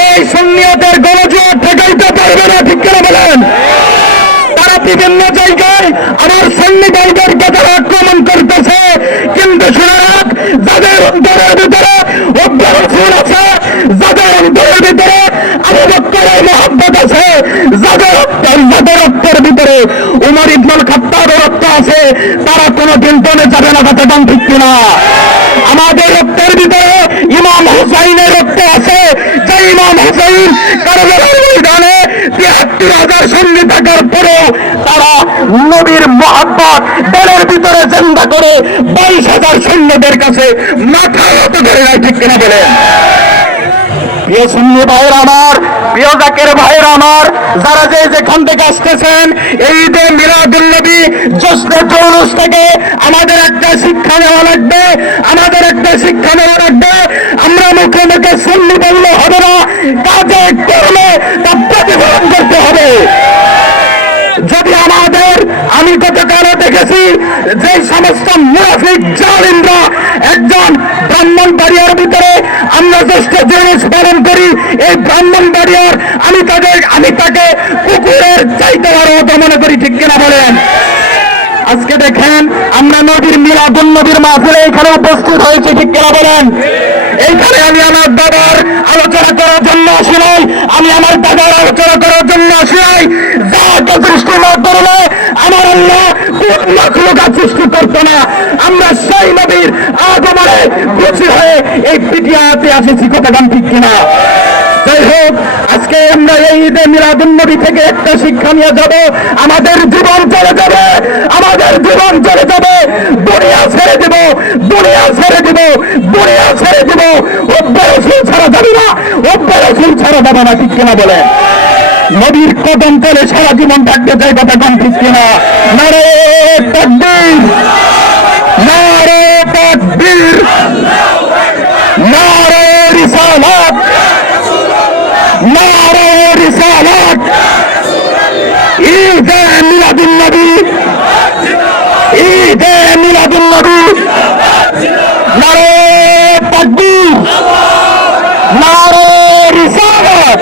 এই সুন্নিয়তের গণজোয়ার ঠেকাইতে পারবে না, ঠিক করে বলেন? তারা বিভিন্ন জায়গায় আমার সন্নি ভাইদেরকে তারা আক্রমণ করতেছে, কিন্তু শুনে রাখ যাদের অন্তরের ভিতরে অভ্যরসুল আছে, যাদের অন্তরের ভিতরে আবু বক্করের মহাব্বত আছে, যাদের যাদের রক্তের ভিতরে উমর ইবনুল খাত্তাবের রক্ত আছে, তারা কোনো চিন্তনে যাবে না, কথা দাম ঠিক কিনা? আমাদের রক্তের ভিতরে ইমাম হুসাইনের রক্ত আছে ইমাম হুসাইন ময়দানে তিয়াত্তর হাজার সঙ্গে থাকার পরেও তারা নবীর দলের ভিতরে চিন্তা করে বাইশ হাজার সৈন্যদের কাছে মাথা ধরে নাই, ঠিক কিনা বলেন? প্রিয় ভাইয়ের আমার, প্রিয় জাকের ভাইয়ের আমার, যারা যে যেখান থেকে আসতেছেন, এই ঈদে মিলাদুল নবী, জশ্নে থেকে আমাদের একটা শিক্ষা নেওয়া লাগবে, আমাদের একটা শিক্ষা নেওয়া লাগবে আমরা মুখে মুখে সুন্নি বললে হবে না কাজে করলে তা প্রতিফলন করতে হবে যদি আমাদের আমি গতকালও যে সমস্ত মুনাফিক জালিমরা একজন ব্রাহ্মণ বাড়িয়ার ভিতরে, আমরা পালন করি, এই ব্রাহ্মণ বাড়িয়ার আমি আমি তাকে কুকুরের চাইতে করি, ঠিক কিনা বলেন? আজকে দেখেন, আমরা নদীর মিলাদুল নদীর মাহফিলে এখানে উপস্থিত হয়েছি, ঠিক কিনা বলেন? এইখানে আমি আমার দাদার আলোচনা করার জন্য আসি আমি আমার দাদার আলোচনা করার জন্য আসি নাই। যাকে সৃষ্টি না করলে কোন সৃষ্টি করতো না। আমরা সেই নবীর আগমনে খুশি হয়ে এই পিটিয়াতে আসেছি, কথা ঠিক কিনা? যাই হোক, আজকে আমরা এই ঈদে মিলাদুল নবী থেকে একটা শিক্ষা নিয়ে যাব। আমাদের জীবন চলে যাবে, আমাদের জীবন চলে যাবে। দুনিয়া ছেড়ে দেব, দুনিয়া ছেড়ে দেব, দুনিয়া ছেড়ে দেব। অব্যরসুল ছাড়া যাবে না অব্যরসুল ছাড়া যাবে না, ঠিক কিনা বলে নদীর কদম তলে সারা জীবন থাকতে চাই, কথা কম ঠিক কিনা? নারে তকবীর। নারে তকবীর। নারে রিসালাত। নারে রিসালাত। ঈদ মিলাদুন নবী। ঈদ মিলাদুন নবী। নারে তকবীর। নারে রিসালাত।